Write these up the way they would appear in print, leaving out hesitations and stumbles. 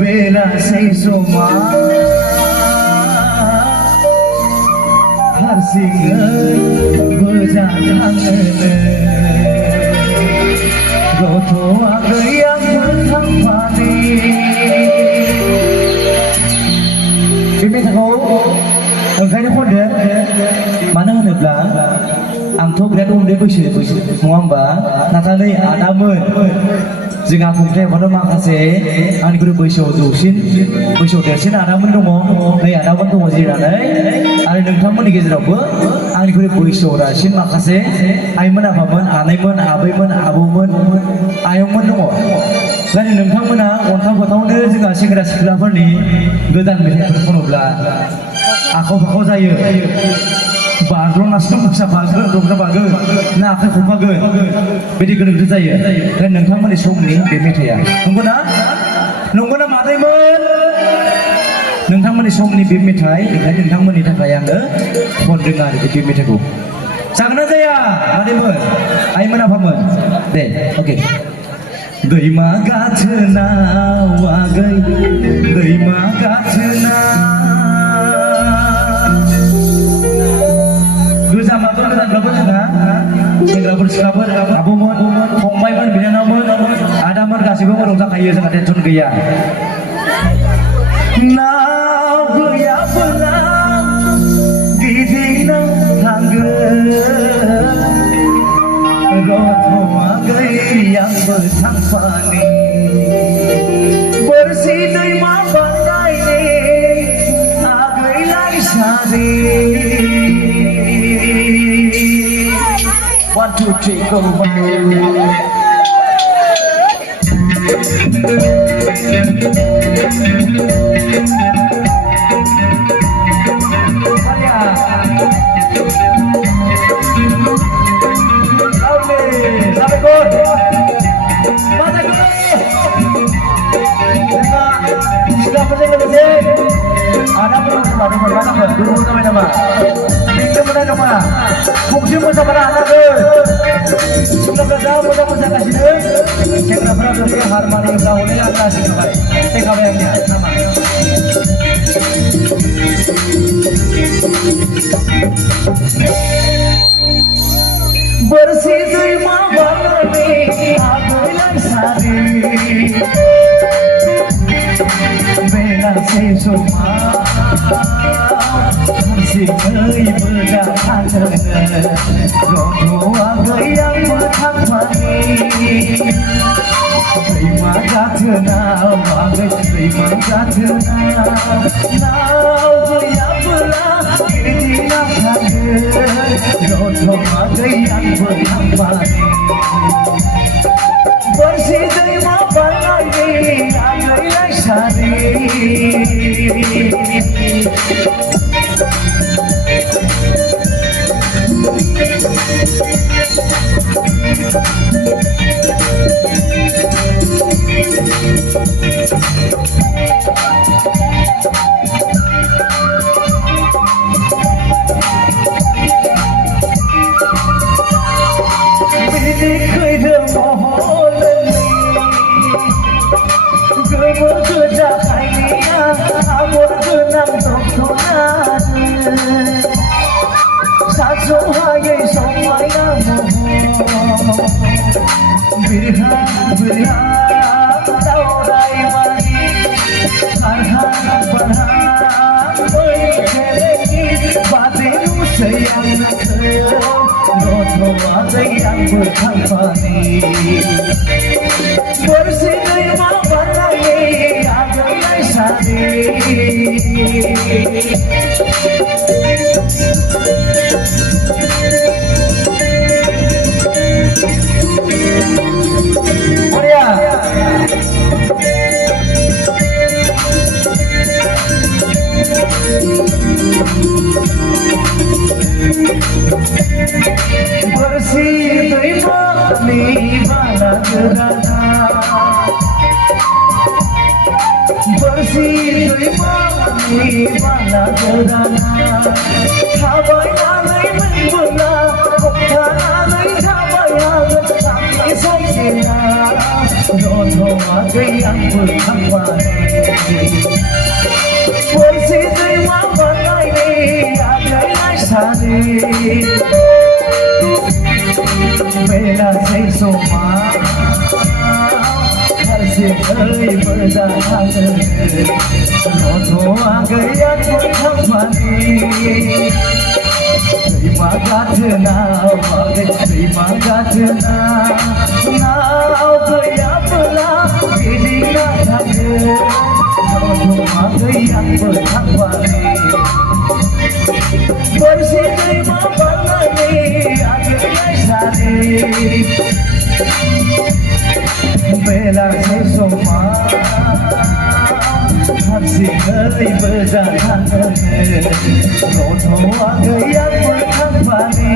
बेलासै समा हारसिङै बोजालाङोनो गथ'आ गैयाबो थांफानि बे मेथाइखौ ओंखायनो खनदो मानो होनोब्ला आंथ' बिराद उन्दै बैसो नङा होमबा नाथाय नै आदामोन जोंहा खुंथाय हरनो माखासे आंनिख्रुइ बैसोआव जौसिन बैसोआव देरसिन आदामोन दङ नै आदामोन दङ जिरायनानै आरो नोंथांमोननि गेजेरावबो आंनिख्रुइ बैसोआव रासिन माखासे आइमोन आफामोन आनैमोन आबैमोन आबौमोन आयंमोन दङ ओंखायनो नोंथांमोना अन्थाव बाथावनो जोंहा सेंग्रा सिख्लाफोरनि गोदान मेथाइफोर खनोब्ला आखाव फाखाव जायो बाज्ल'नासो मोसा बाज्लो रंजा बागोन ना आखाइ खबफागोन बिदि गोरोन्थि जायो ओंखायनो नोंथांमोननि समनि बे मेथाइआ नंगौना मादैमोन नोंथांमोननि समनि बे मेथाइ ओंखायनो नोंथांमोननि थाखाय आङो खनदों आरो बे मेथाइखौ जागोन ना जाया मादैमोन आइमोन आफामोन दे अके दैमा गाथोनाव आगै दैमा गाथोनाव गोजामाबो गोदानब्लाबो जोंहा सेंग्राफोर सिख्लाफोर आबौमोन फंबायमोन बिनानावमोन आदामोन गासैबो रंजाखायो जोंहा टेनसन गैया नाव गैयाबोला गिदिंनो थांगोन गथ'आ गैयाबो थांफानि बोरसि दैमा बारनायनि आगैलाय सानि 1, 2, 3 go ada perlu kembali berkata dulu nama itu mana nama fungsi masa pada anak sudah kerja mudah mudah kasih deh jangan pernah berpikir harmoni berlalu yang kasih kembali TKW nya nama bersih terima warna aku yang sari बेलासै समा हारसिङै बोजालाङोनो गथ'आ गैयाबो थांफानि दैमा गाथोनाव आगै दैमा गाथोनाव नाव गैयाबोला गिदिंना थांगोन गथ'आ गैयाबो थांफानि बोरसि दैमा बारनायनि आगैलाय सानि bersih दैमा बारनायनि आगैलाय सानि थाबायनानै मोनबोला हमथानानै थाबायनांगोन आंनि gayamul thangwani Kursi dayma bangai ni agai aisani Bela say soma har se ơi berda thang no tho gayamul thangwani Terima gatna bagai terima gatna Nau gaya pula ini gatna Cuma gaya berthangwani Bersih terima bangai agai sari Bela se soma har se ơi berda thang no tho gaya berthangwani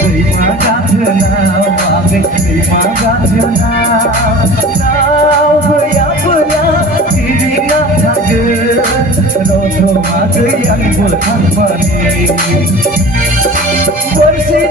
Terima gatna bagai terima gatna Nau gaya pula ini gatna no cuma gaya berthangwani Bersih